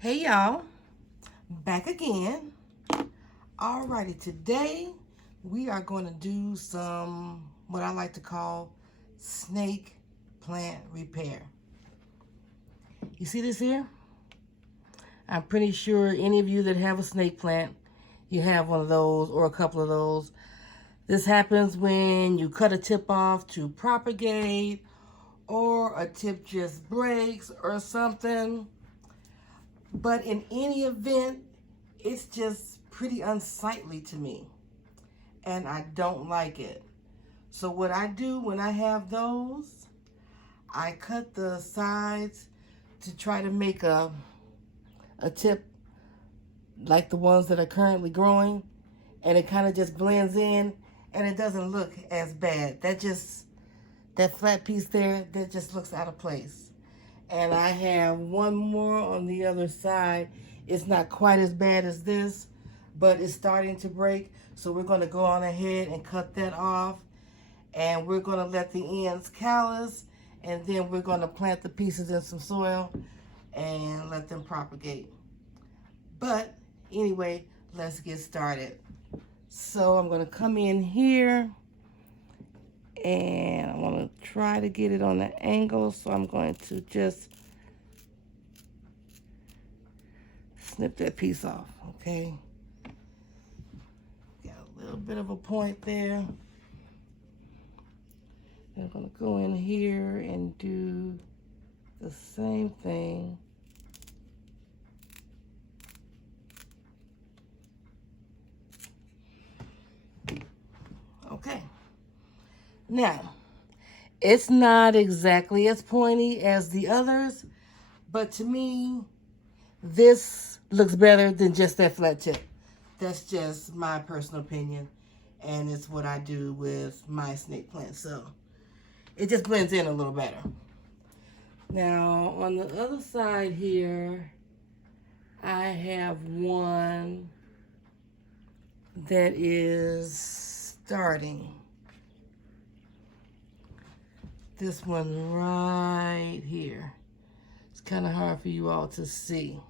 Hey y'all, back again. Alrighty, today we are going to do some what I like to call snake plant repair. You see this here? I'm pretty sure any of you that have a snake plant, you have one of those or a couple of those. This happens when you cut a tip off to propagate, or a tip just breaks or something. But in any event, it's just pretty unsightly to me, and I don't like it. So what I do when I have those, I cut the sides to try to make a tip like the ones that are currently growing, and it kind of just blends in, and it doesn't look as bad. That flat piece there, that just looks out of place. And I have one more on the other side. It's not quite as bad as this, but it's starting to break. So we're going to go on ahead and cut that off. And we're going to let the ends callus. And then we're going to plant the pieces in some soil and let them propagate. But anyway, let's get started. So I'm going to come in here. And I want to try to get it on the angle, so I'm going to just snip that piece off, okay? Got a little bit of a point there. I'm going to go in here and do the same thing. Okay. Now, it's not exactly as pointy as the others, but to me, this looks better than just that flat tip. That's just my personal opinion, and it's what I do with my snake plants. So it just blends in a little better. Now, on the other side here, I have one that is starting. This one right here. It's kind of hard for you all to see.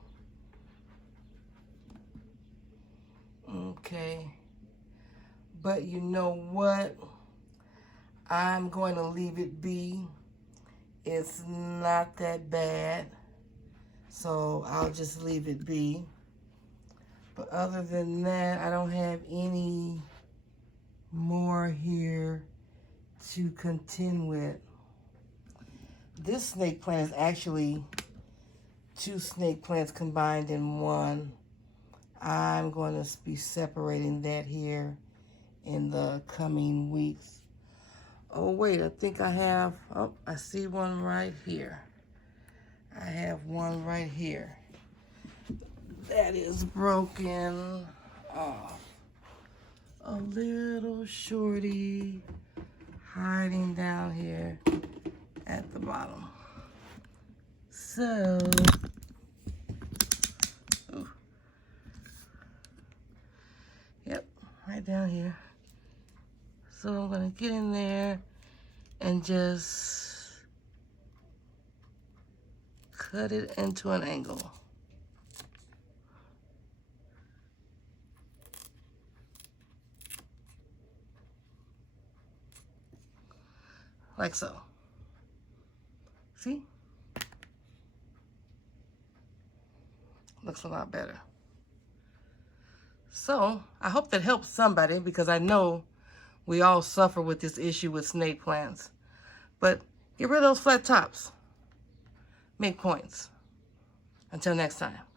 Okay. But you know what? I'm going to leave it be. It's not that bad. So I'll just leave it be. But other than that, I don't have any more here to contend with. This snake plant is actually 2 snake plants combined in one. I'm going to be separating that here in the coming weeks. Oh wait, I think I have, oh, I see one right here. I have one right here. That is broken off. A little shorty hiding down here at the bottom. So, ooh, yep, right down here. So I'm gonna get in there and just cut it into an angle. Like so. See? Looks a lot better. So, I hope that helps somebody, because I know we all suffer with this issue with snake plants. But get rid of those flat tops. Make points. Until next time.